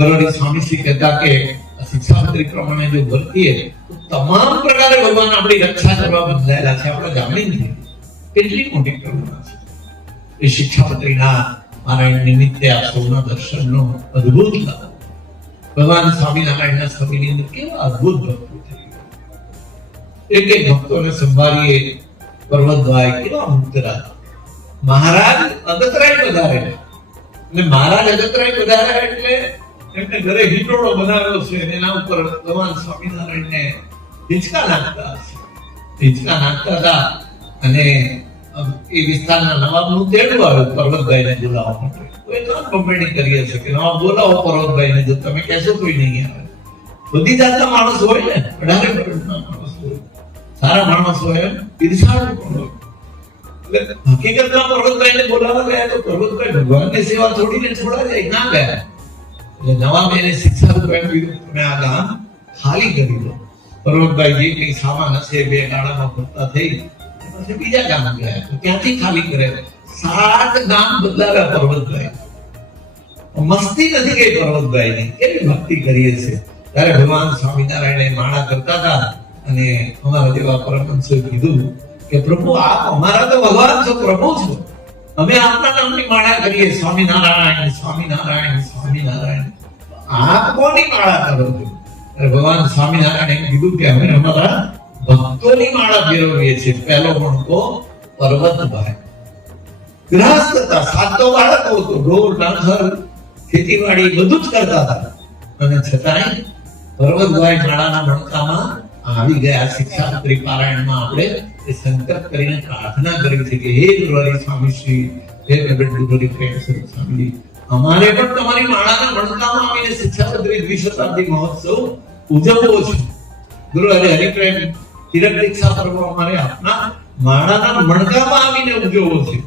ગરોડી સ્વામી શ્રી કહેતા કે શિક્ષાપત્રી પ્રમાણે જો વર્તીએ તો તમામ પ્રકારે ભગવાન આપણી રક્ષા કરવા બંધાયેલા છે. આપણે જાણી નથી કેટલી મોટી કરુણા છે એ શિક્ષાપત્રીના પારાયણ નિમિત્તે આ સૌના દર્શનનો અદ્ભુત લાભ. ભગવાન સ્વામિનારાયણના સમયની અંદર કેવા અદ્ભુત ભક્તો થઈ એક એક ભક્તોને સંભાળીએ પર્વતભાઈ કેવા મુક્તરા. મહારાજ અગતરાય પધારે અને મહારાજ અગતરાય પધારે એટલે એમને ઘરે હિંડોળો બનાવ્યો છે અને એના ઉપર ભગવાન સ્વામિનારાયણને હિંચકા નાખતા હશે. હિંચકા નાખતા હતા અને એ વિસ્તારના નવાબનું તેડું આવ્યું પર્વતભાઈને બોલાવવા માટે. કોઈ કામ કંપની કરી હશે કે નવાબ બોલાવો પર્વતભાઈને, જો તમે કહેશો કોઈ નહીં આવે. બધી જાતના માણસ હોય ને, 18 વર્ષના માણસ હોય, સારા માણસ હોય, ઈર્ષાળુ પણ હોય. હકીકતમાં પર્વતભાઈને બોલાવવા ગયા તો પર્વતભાઈ ભગવાનની સેવા છોડીને છોડા જાય ના ગયા. એટલે નવાબ એને શિક્ષા રૂપિયા કીધું તમે આ ગામ ખાલી કરી દો. પર્વતભાઈ જે કઈ સામાન હશે બે ગાડામાં ભરતા થઈ પછી બીજા ગામ ગયા તો ત્યાંથી ખાલી કરે. 7 ગામ બદલાવ્યા પર્વતભાઈ. મસ્તી નથી ગઈ પર્વતભાઈની, કેવી ભક્તિ કરીએ છે. ત્યારે ભગવાન સ્વામિનારાયણે માળા કરતા હતા અને અમારા જેવા પરમહંસોએ કીધું કે પ્રભુ આપ અમારા તો ભગવાન છો, પ્રભુ છો, અમે આપના નામની માળા કરીએ સ્વામિનારાયણ સ્વામિનારાયણ સ્વામિનારાયણ, આપ કોની માળા કરો છો? ભગવાન સ્વામિનારાયણે કીધું કે અમે અમારા ભક્તોની માળા ફેરવીએ છીએ. પહેલો મણકો પર્વતભાઈ ગ્રહસ્થ હતા, 7 બાળકો હતો, ઢોર ડાંગર ખેતીવાડી બધું જ કરતા હતા અને છતાંય પર્વતભાઈ માળાના મણકામાં આવી ગયા. શિક્ષાપત્રી પારાયણમાં આપણે એ સંકલ્પ કરીને પ્રાર્થના કરી છે કે હે ગુરુવારી સ્વામી શ્રી, હે ગુરુવારી પ્રેમ સ્વરૂપ સ્વામી, અમારે પણ તમારી માળાના મણકામાં આવીને શિક્ષાપત્રી દ્વિશતાબ્દી મહોત્સવ ઉજવવો છે. ગુરુવારી હરિપ્રેમ તિલક દીક્ષા પર્વ અમારે આપના માળાના મણકામાં આવીને ઉજવવો છે.